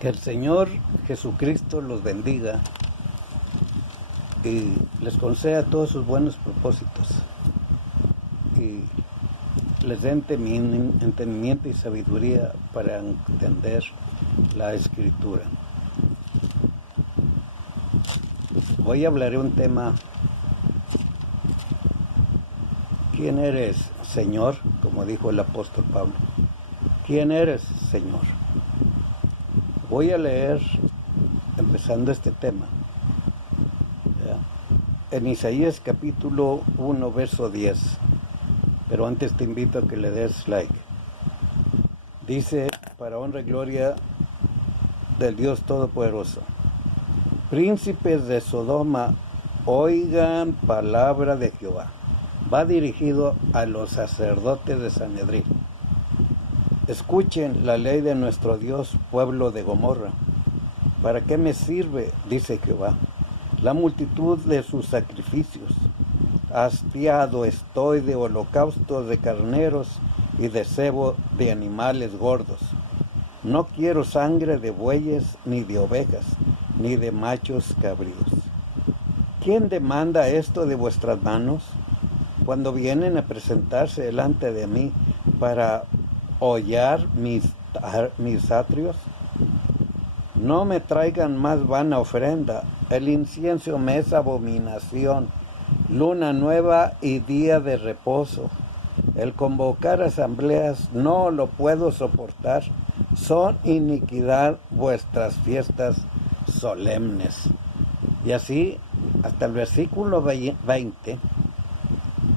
Que el Señor Jesucristo los bendiga y les conceda todos sus buenos propósitos y les dé entendimiento y sabiduría para entender la Escritura. Hoy hablaré un tema: ¿quién eres, Señor? Como dijo el apóstol Pablo. ¿Quién eres, Señor? Voy a leer, empezando este tema, en Isaías capítulo 1, verso 10. Pero antes te invito a que le des like. Dice, para honra y gloria del Dios Todopoderoso: príncipes de Sodoma, oigan palabra de Jehová. Va dirigido a los sacerdotes de Sanedrín. Escuchen la ley de nuestro Dios, pueblo de Gomorra. ¿Para qué me sirve, dice Jehová, la multitud de sus sacrificios? Hastiado estoy de holocaustos de carneros y de cebo de animales gordos. No quiero sangre de bueyes, ni de ovejas, ni de machos cabríos. ¿Quién demanda esto de vuestras manos? Cuando vienen a presentarse delante de mí para hollar mis atrios, no me traigan más vana ofrenda. El incienso me es abominación, luna nueva y día de reposo. El convocar asambleas no lo puedo soportar. Son iniquidad vuestras fiestas solemnes. Y así hasta el versículo 20,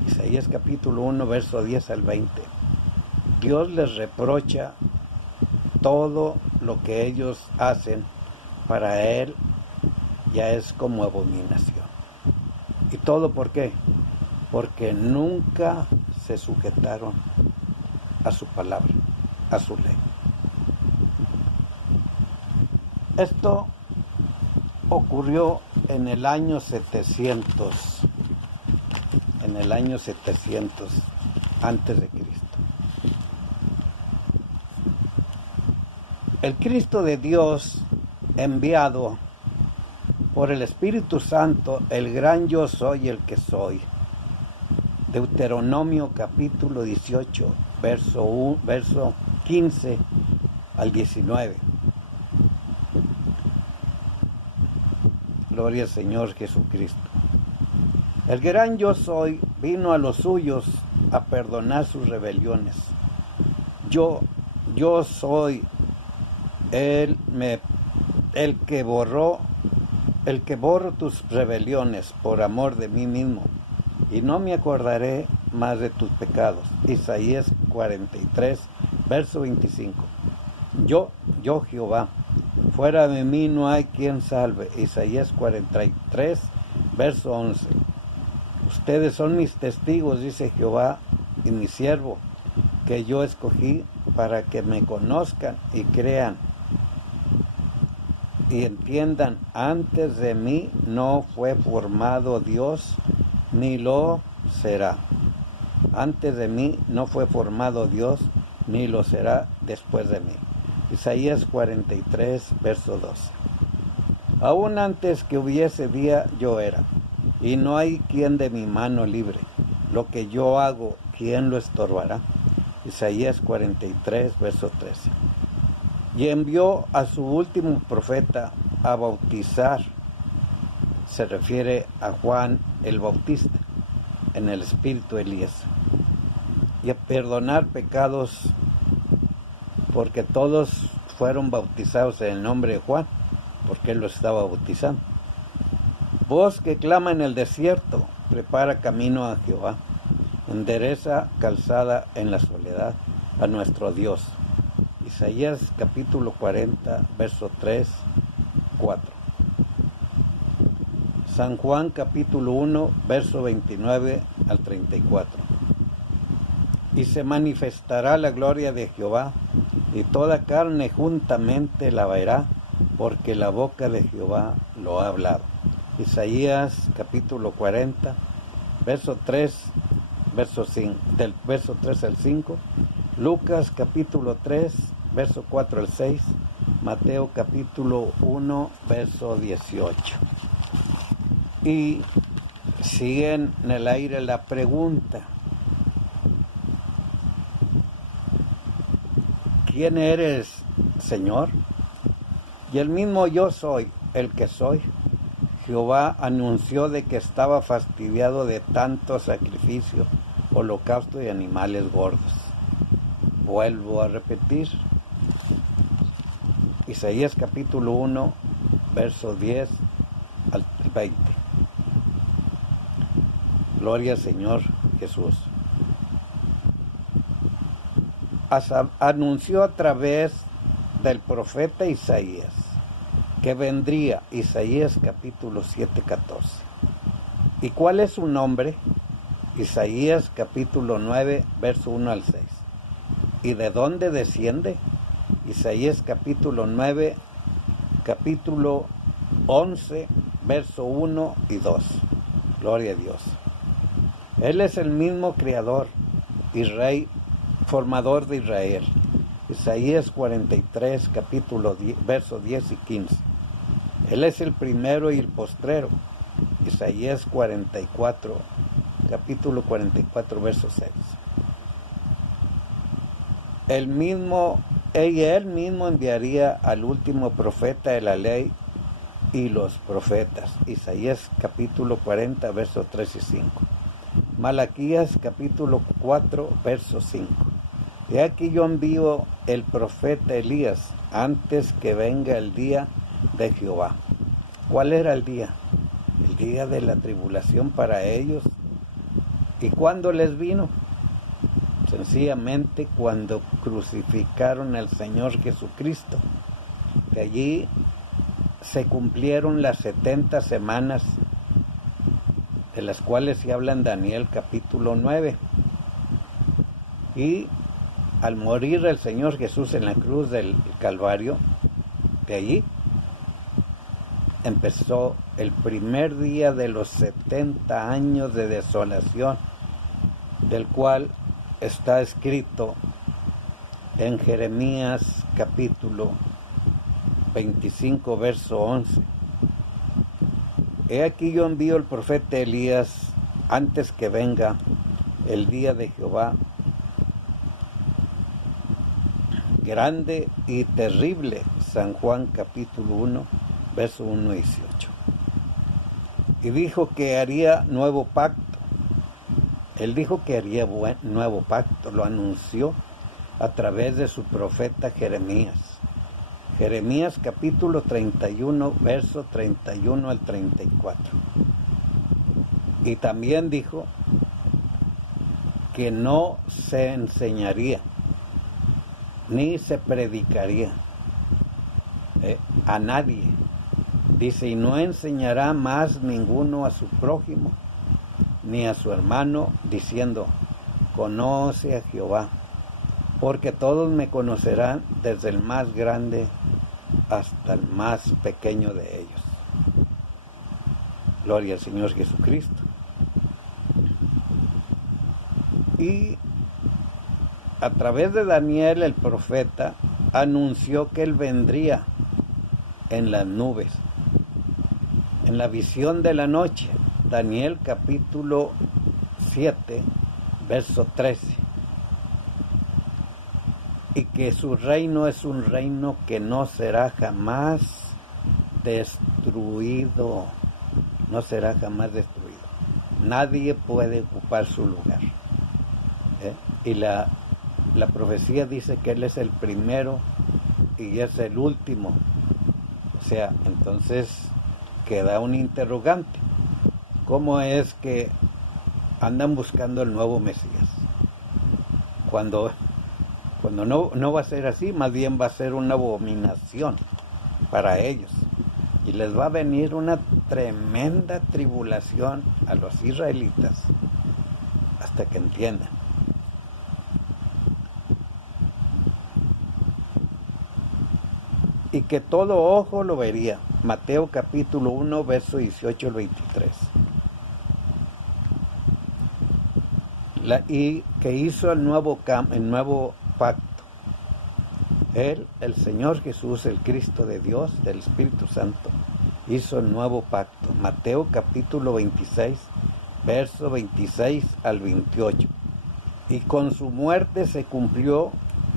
Isaías capítulo 1, verso 10 al 20. Dios les reprocha todo lo que ellos hacen. Para Él ya es como abominación. ¿Y todo por qué? Porque nunca se sujetaron a su palabra, a su ley. Esto ocurrió en el año 700, antes de Cristo. El Cristo de Dios, enviado por el Espíritu Santo, el gran yo soy el que soy. Deuteronomio capítulo 18, verso 15 al 19. Gloria al Señor Jesucristo. El gran yo soy vino a los suyos a perdonar sus rebeliones. Yo soy el que borro tus rebeliones por amor de mí mismo, y no me acordaré más de tus pecados. Isaías 43, verso 25. Yo Jehová, fuera de mí no hay quien salve. Isaías 43, verso 11. Ustedes son mis testigos, dice Jehová, y mi siervo, que yo escogí para que me conozcan y crean y entiendan: antes de mí no fue formado Dios, ni lo será. Antes de mí no fue formado Dios, ni lo será después de mí. Isaías 43, verso 12. Aún antes que hubiese día yo era, y no hay quien de mi mano libre. Lo que yo hago, ¿quién lo estorbará? Isaías 43, verso 13. Y envió a su último profeta a bautizar, se refiere a Juan el Bautista, en el espíritu Elías, y a perdonar pecados, porque todos fueron bautizados en el nombre de Juan, porque él los estaba bautizando. Voz que clama en el desierto, prepara camino a Jehová, endereza calzada en la soledad a nuestro Dios. Isaías capítulo 40, verso 3, 4. San Juan capítulo 1, verso 29 al 34. Y se manifestará la gloria de Jehová, y toda carne juntamente la verá, porque la boca de Jehová lo ha hablado. Isaías capítulo 40, verso 3, del verso 3 al 5. Lucas capítulo 3, verso 4 al 6, Mateo capítulo 1, verso 18. Y sigue en el aire la pregunta: ¿quién eres, Señor? Y el mismo yo soy el que soy. Jehová anunció de que estaba fastidiado de tanto sacrificio, holocausto y animales gordos. Vuelvo a repetir. Isaías capítulo 1, verso 10 al 20. Gloria al Señor Jesús. Anunció a través del profeta Isaías que vendría, Isaías capítulo 7, 14. ¿Y cuál es su nombre? Isaías capítulo 9, verso 1 al 6. ¿Y de dónde desciende? Isaías capítulo 9, capítulo 11, verso 1 y 2. Gloria a Dios. Él es el mismo creador y rey, formador de Israel. Isaías 43, capítulo 10, verso 10 y 15. Él es el primero y el postrero. Isaías 44, capítulo 44, verso 6. Él mismo enviaría al último profeta de la ley y los profetas. Isaías capítulo 40, versos 3 y 5. Malaquías capítulo 4, verso 5. He aquí yo envío el profeta Elías antes que venga el día de Jehová. ¿Cuál era el día? El día de la tribulación para ellos. ¿Y cuándo les vino? Sencillamente cuando crucificaron al Señor Jesucristo. De allí se cumplieron las 70 semanas de las cuales se habla en Daniel capítulo 9. Y al morir el Señor Jesús en la cruz del Calvario, de allí empezó el primer día de los 70 años de desolación, del cual está escrito en Jeremías capítulo 25, verso 11. He aquí yo envío el profeta Elías antes que venga el día de Jehová, grande y terrible. San Juan capítulo 1, verso 1 y 18. Y dijo que haría nuevo pacto. Él dijo que haría nuevo pacto, lo anunció a través de su profeta Jeremías. Jeremías capítulo 31, verso 31 al 34. Y también dijo que no se enseñaría, ni se predicaría a nadie. Dice, y no enseñará más ninguno a su prójimo, ni a su hermano, diciendo, conoce a Jehová, porque todos me conocerán, desde el más grande hasta el más pequeño de ellos. Gloria al Señor Jesucristo. Y a través de Daniel, el profeta, anunció que él vendría en las nubes, en la visión de la noche. Daniel capítulo 7, verso 13. Y que su reino es un reino que no será jamás destruido. No será jamás destruido. Nadie puede ocupar su lugar. Y la profecía dice que Él es el primero y es el último. O sea, entonces queda un interrogante. ¿Cómo es que andan buscando el nuevo Mesías? Cuando no va a ser así, más bien va a ser una abominación para ellos. Y les va a venir una tremenda tribulación a los israelitas hasta que entiendan. Y que todo ojo lo vería. Mateo capítulo 1, verso 18 al 23. Y que hizo el nuevo pacto. Él, el Señor Jesús, el Cristo de Dios, del Espíritu Santo, hizo el nuevo pacto. Mateo capítulo 26, verso 26 al 28. Y con su muerte se cumplió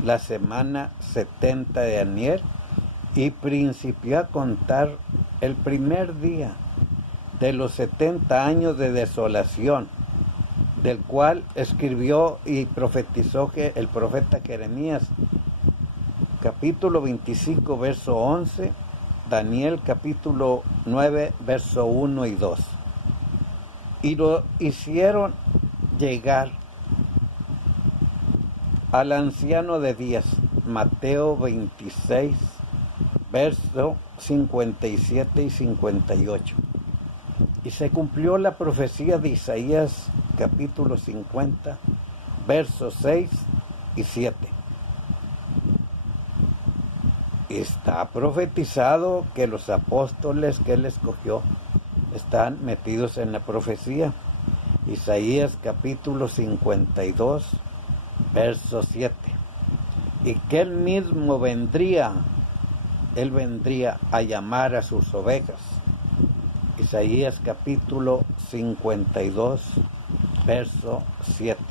la semana 70 de Daniel y principió a contar el primer día de los 70 años de desolación, del cual escribió y profetizó el profeta Jeremías, capítulo 25, verso 11, Daniel capítulo 9, verso 1 y 2. Y lo hicieron llegar al anciano de días, Mateo 26, verso 57 y 58. Y se cumplió la profecía de Isaías, capítulo 50, versos 6 y 7. Está profetizado que los apóstoles que él escogió están metidos en la profecía. Isaías capítulo 52, verso 7. Y que él mismo vendría a llamar a sus ovejas. Isaías capítulo 52, verso 7.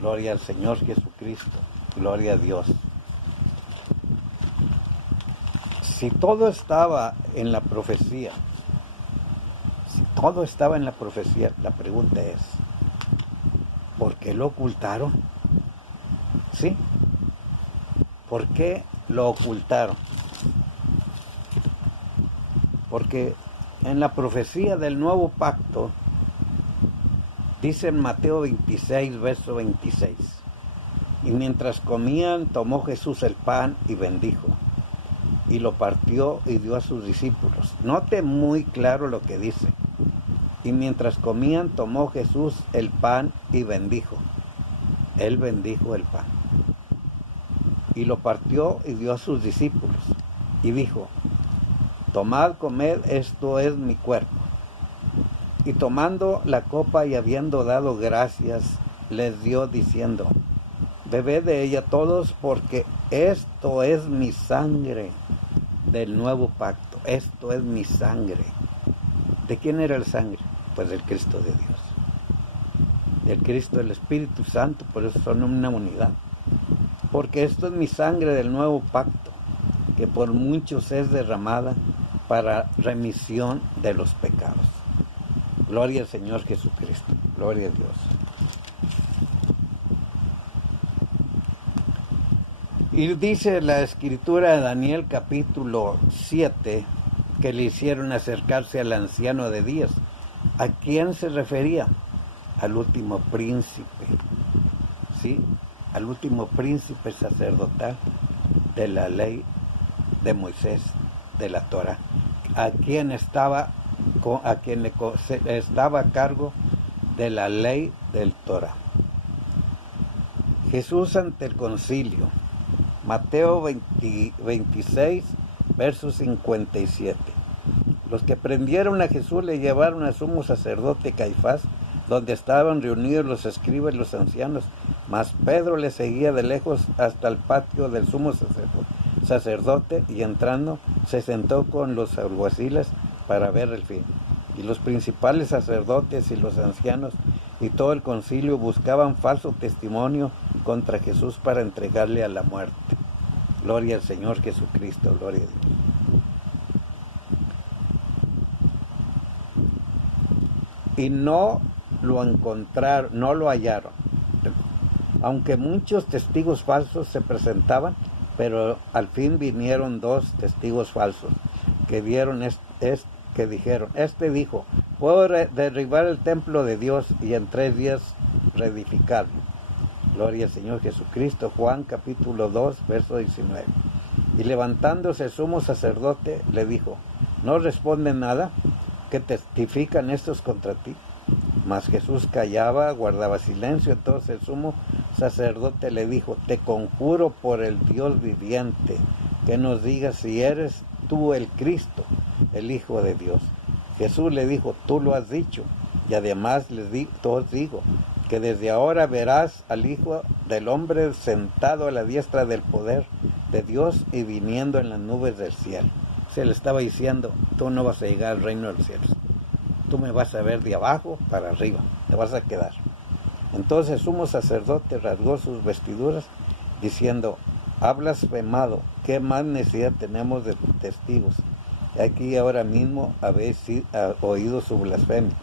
Gloria al Señor Jesucristo, gloria a Dios. Si todo estaba en la profecía, la pregunta es, ¿por qué lo ocultaron? ¿Sí? ¿Por qué lo ocultaron? Porque en la profecía del nuevo pacto, dice en Mateo 26, verso 26, y mientras comían, tomó Jesús el pan y bendijo, y lo partió y dio a sus discípulos. Note muy claro lo que dice. Y mientras comían, tomó Jesús el pan y bendijo. Él bendijo el pan. Y lo partió y dio a sus discípulos. Y dijo, tomad, comed, esto es mi cuerpo. Y tomando la copa y habiendo dado gracias, les dio diciendo, bebed de ella todos, porque esto es mi sangre del nuevo pacto. Esto es mi sangre. ¿De quién era el sangre? Pues del Cristo de Dios. Del Cristo del Espíritu Santo, por eso son una unidad. Porque esto es mi sangre del nuevo pacto, que por muchos es derramada para remisión de los pecados. Gloria al Señor Jesucristo. Gloria a Dios. Y dice la escritura de Daniel capítulo 7 que le hicieron acercarse al anciano de días. ¿A quién se refería? Al último príncipe, ¿sí? Al último príncipe sacerdotal de la ley de Moisés, de la Torah, a quien estaba a cargo de la ley del Torah. Jesús ante el concilio. Mateo 26, verso 57. Los que prendieron a Jesús le llevaron al sumo sacerdote Caifás, donde estaban reunidos los escribas y los ancianos, mas Pedro le seguía de lejos hasta el patio del sumo sacerdote, y entrando se sentó con los alguaciles para ver el fin. Y los principales sacerdotes y los ancianos y todo el concilio buscaban falso testimonio contra Jesús para entregarle a la muerte. Gloria al Señor Jesucristo, gloria a Dios. Y no lo encontraron, no lo hallaron. Aunque muchos testigos falsos se presentaban, pero al fin vinieron dos testigos falsos que dijeron, este dijo, puedo derribar el templo de Dios y en 3 días reedificarlo. Gloria al Señor Jesucristo. Juan capítulo 2, verso 19. Y levantándose el sumo sacerdote le dijo, ¿no responden nada? ¿Qué testifican estos contra ti? Mas Jesús callaba, guardaba silencio. Entonces el sumo sacerdote le dijo, te conjuro por el Dios viviente, que nos digas si eres tú el Cristo, el Hijo de Dios. Jesús le dijo, tú lo has dicho, y además os digo, que desde ahora verás al Hijo del Hombre sentado a la diestra del poder de Dios y viniendo en las nubes del cielo. Se le estaba diciendo, tú no vas a llegar al reino de los cielos. Tú me vas a ver de abajo para arriba, te vas a quedar. Entonces el sumo sacerdote rasgó sus vestiduras diciendo, ha blasfemado, ¿qué más necesidad tenemos de testigos? Aquí ahora mismo habéis oído su blasfemia.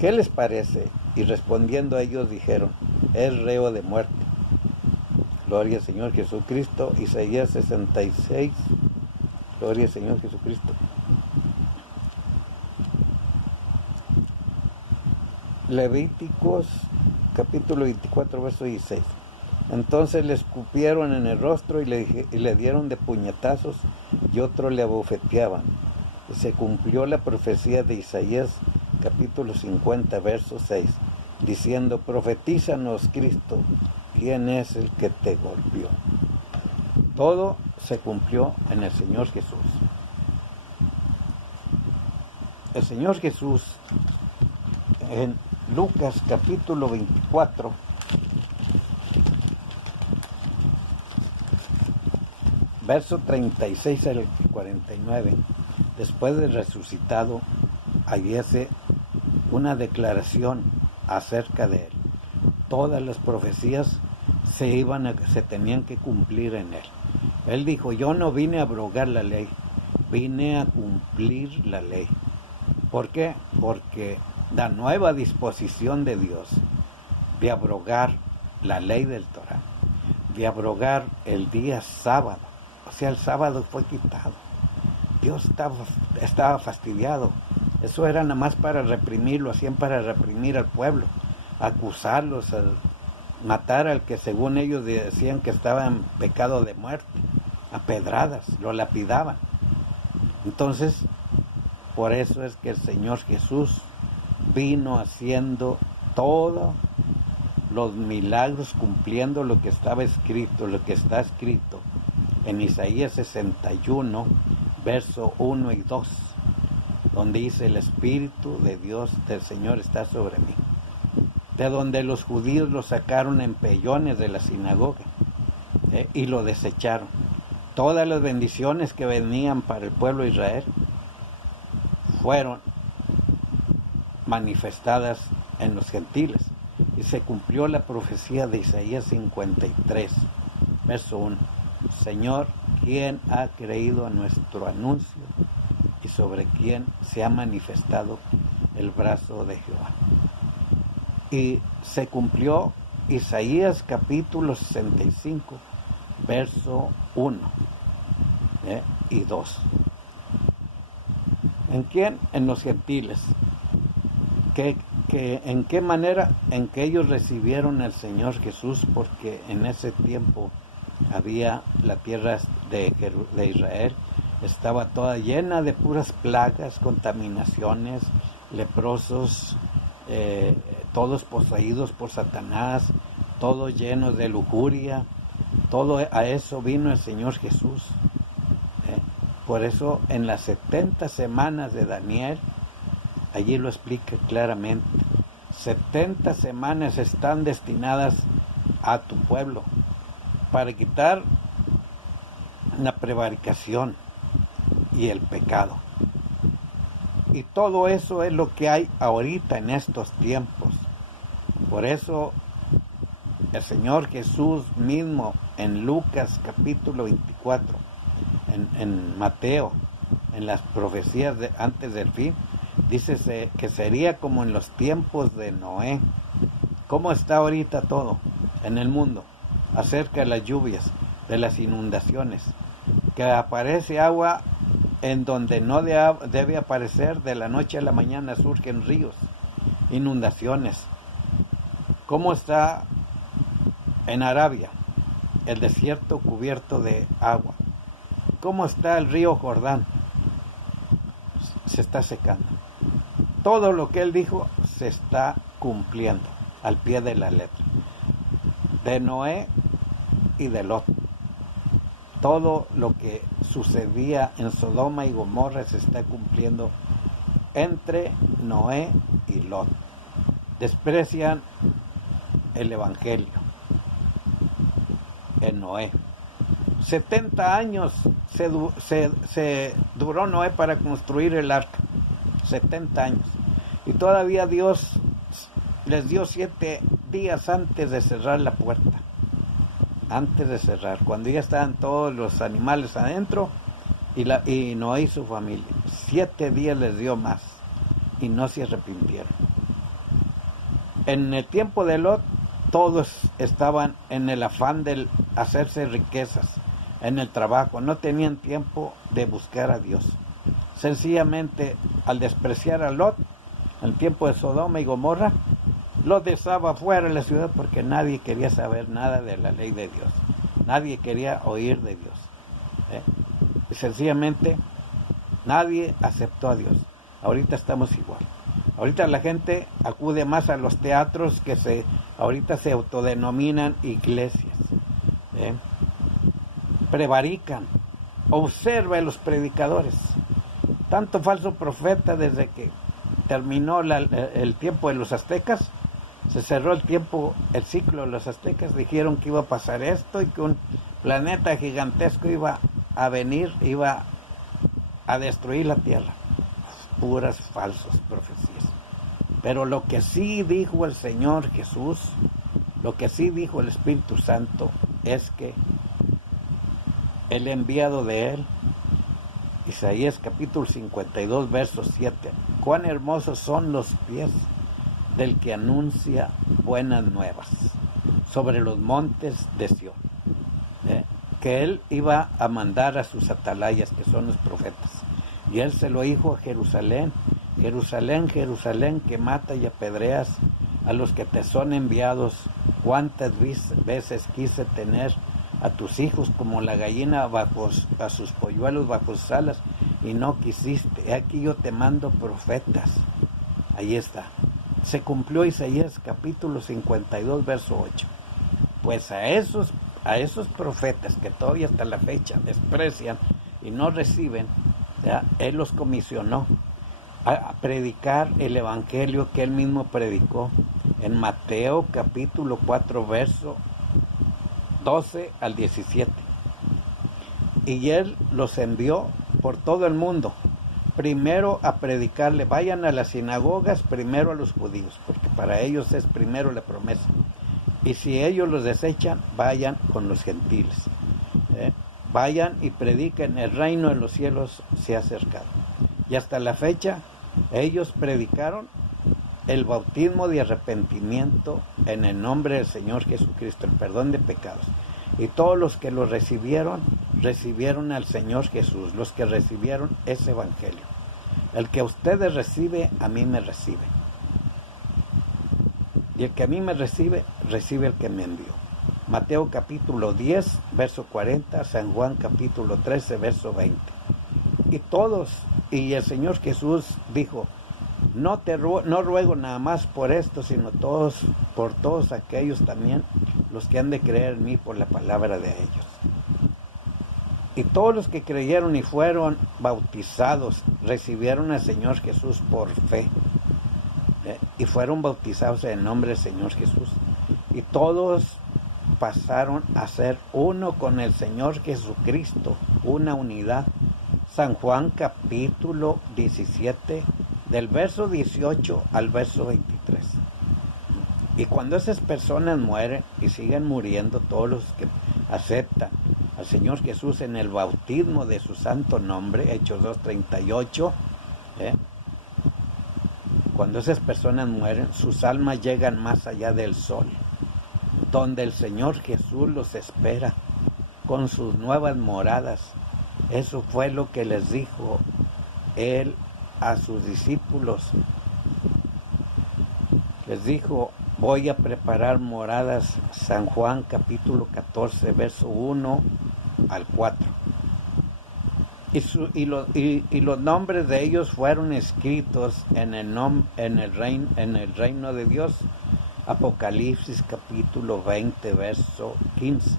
¿Qué les parece? Y respondiendo a ellos dijeron, es reo de muerte. Gloria al Señor Jesucristo. Isaías 66. Gloria al Señor Jesucristo. Levíticos capítulo 24, verso 16. Entonces le escupieron en el rostro y le dieron de puñetazos y otro le abofeteaban. Y se cumplió la profecía de Isaías capítulo 50, verso 6, diciendo, profetízanos, Cristo, ¿quién es el que te golpeó? Todo se cumplió en el Señor Jesús. El Señor Jesús, en Lucas capítulo 24, verso 36 al 49, después de resucitado, habiese una declaración acerca de él. Todas las profecías se tenían que cumplir en él. Él dijo, yo no vine a abrogar la ley, vine a cumplir la ley. ¿Por qué? Porque la nueva disposición de Dios de abrogar la ley del Torah, de abrogar el día sábado, o sea, el sábado fue quitado. Dios estaba fastidiado. Eso era nada más para reprimirlo, hacían para reprimir al pueblo, acusarlos, matar al que según ellos decían que estaba en pecado de muerte, a pedradas, lo lapidaban. Entonces, por eso es que el Señor Jesús vino haciendo todos los milagros, cumpliendo lo que estaba escrito, lo que está escrito en Isaías 61, verso 1 y 2, donde dice, el Espíritu de Dios del Señor está sobre mí, de donde los judíos lo sacaron en pellones de la sinagoga y lo desecharon. Todas las bendiciones que venían para el pueblo de Israel fueron manifestadas en los gentiles, y se cumplió la profecía de Isaías 53, verso 1. Señor, ¿quién ha creído a nuestro anuncio y sobre quién se ha manifestado el brazo de Jehová? Y se cumplió Isaías capítulo 65, verso 1 y 2. ¿En quién? En los gentiles. ¿En qué manera? En que ellos recibieron al Señor Jesús, porque en ese tiempo había la tierra de Israel, estaba toda llena de puras plagas, contaminaciones, leprosos, todos poseídos por Satanás, todos llenos de lujuria. Todo a eso vino el Señor Jesús. Por eso en las 70 semanas de Daniel, allí lo explica claramente, 70 semanas están destinadas a tu pueblo para quitar la prevaricación y el pecado. Y todo eso es lo que hay ahorita en estos tiempos. Por eso el Señor Jesús mismo en Lucas capítulo 24, en Mateo, en las profecías antes del fin, dice que sería como en los tiempos de Noé. ¿Cómo está ahorita todo en el mundo? Acerca de las lluvias, de las inundaciones, que aparece agua en donde no debe aparecer, de la noche a la mañana surgen ríos, inundaciones. ¿Cómo está en Arabia? El desierto cubierto de agua. ¿Cómo está el río Jordán? Se está secando. Todo lo que él dijo se está cumpliendo al pie de la letra. De Noé y de Lot. Todo lo que sucedía en Sodoma y Gomorra se está cumpliendo entre Noé y Lot. Desprecian el Evangelio en Noé. 70 años se duró Noé para construir el arca. 70 años. Y todavía Dios les dio 7 días antes de cerrar la puerta. Antes de cerrar, cuando ya estaban todos los animales adentro y Noé y su familia. 7 días les dio más y no se arrepintieron. En el tiempo de Lot, todos estaban en el afán de hacerse riquezas, en el trabajo, no tenían tiempo de buscar a Dios. Sencillamente, al despreciar a Lot, en el tiempo de Sodoma y Gomorra, Lot estaba fuera de la ciudad porque nadie quería saber nada de la ley de Dios. Nadie quería oír de Dios. Y sencillamente, nadie aceptó a Dios. Ahorita estamos igual. Ahorita la gente acude más a los teatros que ahorita se autodenominan iglesias. Prevarican. Observa a los predicadores. Tanto falso profeta desde que terminó el tiempo de los aztecas, se cerró el ciclo de los aztecas, dijeron que iba a pasar esto y que un planeta gigantesco iba a venir, iba a destruir la tierra. Puras falsas profecías. Pero lo que sí dijo el Señor Jesús, lo que sí dijo el Espíritu Santo, es que el enviado de él, Isaías capítulo 52, verso 7, cuán hermosos son los pies del que anuncia buenas nuevas sobre los montes de Sión. Que él iba a mandar a sus atalayas, que son los profetas. Y él se lo dijo a Jerusalén: Jerusalén, Jerusalén, que mata y apedreas a los que te son enviados. Cuántas veces quise tener a tus hijos como la gallina a sus polluelos bajo sus alas, y no quisiste. He aquí yo te mando profetas. Ahí está. Se cumplió Isaías capítulo 52, verso 8. Pues a esos profetas que todavía hasta la fecha desprecian y no reciben, él los comisionó a predicar el evangelio que él mismo predicó en Mateo capítulo 4, verso 12 al 17. Y él los envió por todo el mundo, primero a predicarle: vayan a las sinagogas, primero a los judíos, porque para ellos es primero la promesa. Y si ellos los desechan, vayan con los gentiles. Vayan y prediquen: el reino de los cielos se ha acercado. Y hasta la fecha, ellos predicaron el bautismo de arrepentimiento en el nombre del Señor Jesucristo, el perdón de pecados. Y todos los que lo recibieron al Señor Jesús, los que recibieron ese evangelio. El que a ustedes recibe, a mí me recibe. Y el que a mí me recibe, recibe el que me envió. Mateo capítulo 10, verso 40, San Juan capítulo 13, verso 20. Y el Señor Jesús dijo: no ruego nada más por esto, sino por todos aquellos también, los que han de creer en mí por la palabra de ellos. Y todos los que creyeron y fueron bautizados, recibieron al Señor Jesús por fe. Y fueron bautizados en el nombre del Señor Jesús. Y todos pasaron a ser uno con el Señor Jesucristo, una unidad. San Juan capítulo 17, del verso 18 al verso 23. Y cuando esas personas mueren y siguen muriendo, todos los que aceptan al Señor Jesús en el bautismo de su santo nombre, Hechos 2:38, cuando esas personas mueren, sus almas llegan más allá del sol, donde el Señor Jesús los espera con sus nuevas moradas. Eso fue lo que les dijo él a sus discípulos. Les dijo: voy a preparar moradas. San Juan capítulo 14, verso 1 al 4. Y los nombres de ellos fueron escritos en el reino de Dios. Apocalipsis capítulo 20, verso 15.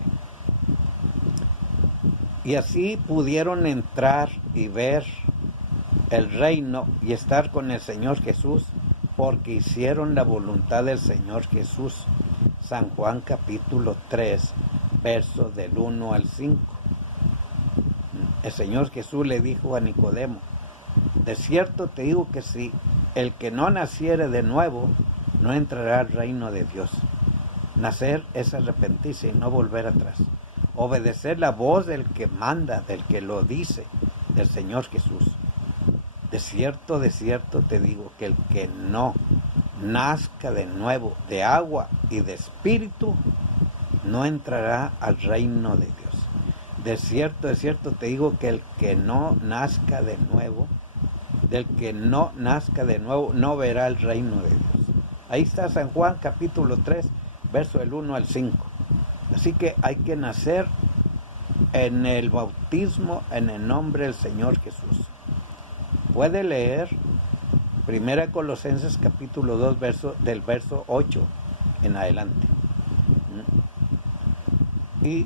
Y así pudieron entrar y ver el reino y estar con el Señor Jesús, porque hicieron la voluntad del Señor Jesús. San Juan capítulo 3, versos del 1 al 5. el Señor Jesús le dijo a Nicodemo, de cierto te digo que si el que no naciere de nuevo, no entrará al reino de Dios. Nacer es arrepentirse y no volver atrás. Obedecer la voz del que manda, del que lo dice, del Señor Jesús. De cierto te digo que el que no nazca de nuevo de agua y de espíritu, no entrará al reino de Dios. De cierto te digo que el que no nazca de nuevo, del que no nazca de nuevo, no verá el reino de Dios. Ahí está San Juan capítulo 3, verso del 1 al 5. Así que hay que nacer en el bautismo en el nombre del Señor Jesús. Puede leer 1 Colosenses capítulo 2, del verso 8 en adelante. Y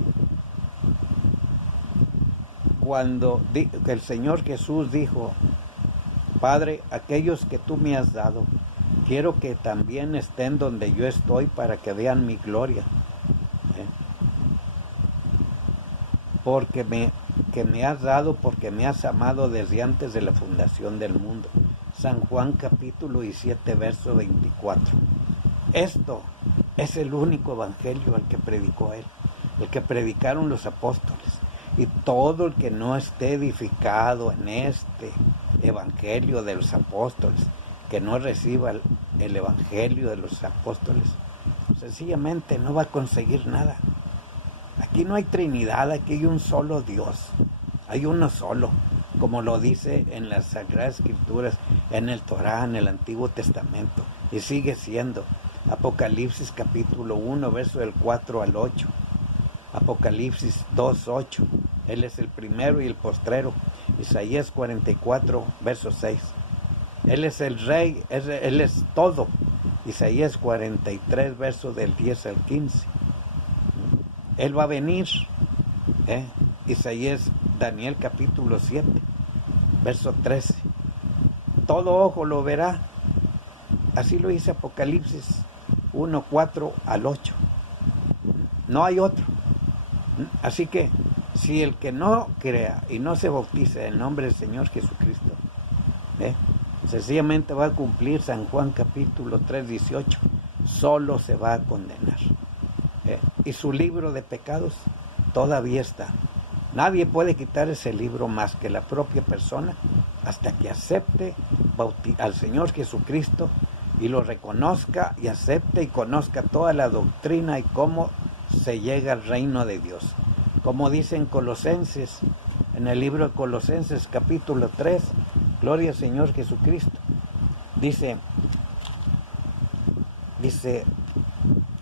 cuando el Señor Jesús dijo, Padre, aquellos que tú me has dado, quiero que también estén donde yo estoy para que vean mi gloria. Porque me has dado, porque me has amado desde antes de la fundación del mundo. San Juan capítulo 17, verso 24. Esto es el único evangelio al que predicó él, el que predicaron los apóstoles. Y todo el que no esté edificado en este evangelio de los apóstoles, que no reciba el evangelio de los apóstoles, sencillamente no va a conseguir nada. Aquí no hay Trinidad, aquí hay un solo Dios, hay uno solo, como lo dice en las Sagradas Escrituras, en el Torá, en el Antiguo Testamento, y sigue siendo. Apocalipsis capítulo 1, verso del 4 al 8, Apocalipsis 2, 8, Él es el primero y el postrero. Isaías 44, verso 6, Él es el Rey, Él es todo. Isaías 43, verso del 10 al 15. Él va a venir. Daniel capítulo 7, verso 13. Todo ojo lo verá. Así lo dice Apocalipsis 1, 4 al 8. No hay otro. Así que si el que no crea y no se bautice en el nombre del Señor Jesucristo, sencillamente va a cumplir San Juan capítulo 3, 18, solo se va a condenar. Y su libro de pecados todavía está. Nadie puede quitar ese libro más que la propia persona hasta que acepte al Señor Jesucristo y lo reconozca y acepte y conozca toda la doctrina y cómo se llega al reino de Dios. Como dice en Colosenses, en el libro de Colosenses capítulo 3, gloria al Señor Jesucristo. Dice,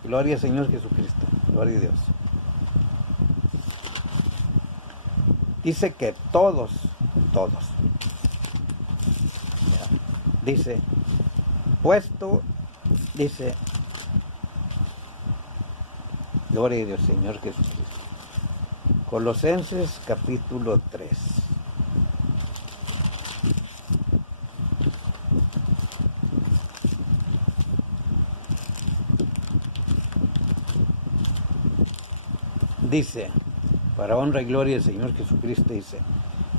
gloria al Señor Jesucristo, gloria a Dios. Dice que todos, dice, gloria a Dios, Señor Jesucristo. Colosenses capítulo 3. Dice, para honra y gloria del Señor Jesucristo, dice,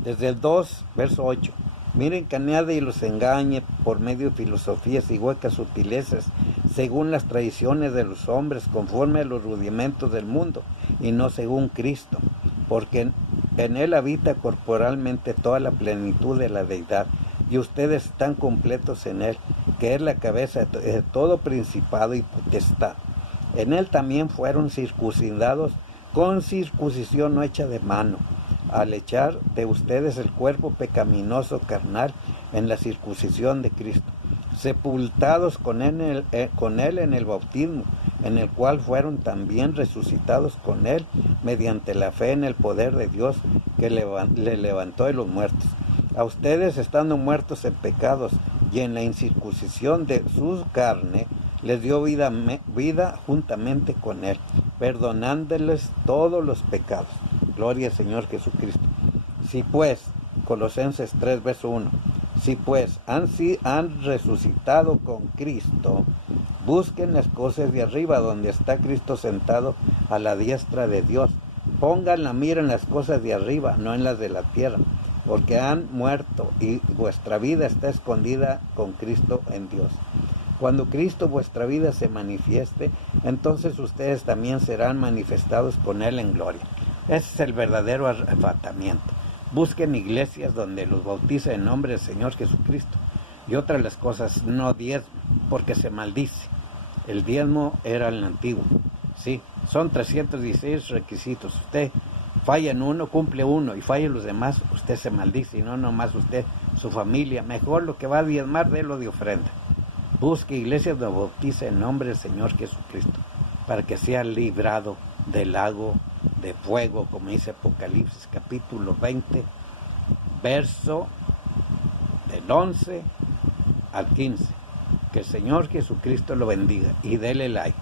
desde el 2, verso 8, miren que nadie los engañe por medio de filosofías y huecas sutilezas, según las tradiciones de los hombres, conforme a los rudimentos del mundo, y no según Cristo, porque en Él habita corporalmente toda la plenitud de la deidad, y ustedes están completos en Él, que es la cabeza de todo principado y potestad. En Él también fueron circuncidados con circuncisión no hecha de mano, al echar de ustedes el cuerpo pecaminoso carnal en la circuncisión de Cristo, sepultados con él en el bautismo, en el cual fueron también resucitados con Él mediante la fe en el poder de Dios que le levantó de los muertos. A ustedes, estando muertos en pecados y en la incircuncisión de su carne, les dio vida juntamente con Él, perdonándoles todos los pecados. Gloria al Señor Jesucristo. Si pues, Colosenses 3, verso 1, si pues han resucitado con Cristo, busquen las cosas de arriba, donde está Cristo sentado a la diestra de Dios. pongan la mira en las cosas de arriba, no en las de la tierra, porque han muerto y vuestra vida está escondida con Cristo en Dios. Cuando Cristo vuestra vida se manifieste, entonces ustedes también serán manifestados con Él en gloria. Ese es el verdadero arrebatamiento. Busquen iglesias donde los bautice en nombre del Señor Jesucristo. Y otra de las cosas, no diezmo, porque se maldice. El diezmo era el antiguo. Sí, son 316 requisitos. Usted falla en uno, cumple uno, y falla en los demás, usted se maldice, y no nomás usted, su familia. Mejor lo que va a diezmar, délo de ofrenda. Busque iglesias donde bautice en nombre del Señor Jesucristo, para que sea librado del lago de fuego, como dice Apocalipsis capítulo 20, verso del 11 al 15. Que el Señor Jesucristo lo bendiga y dele like.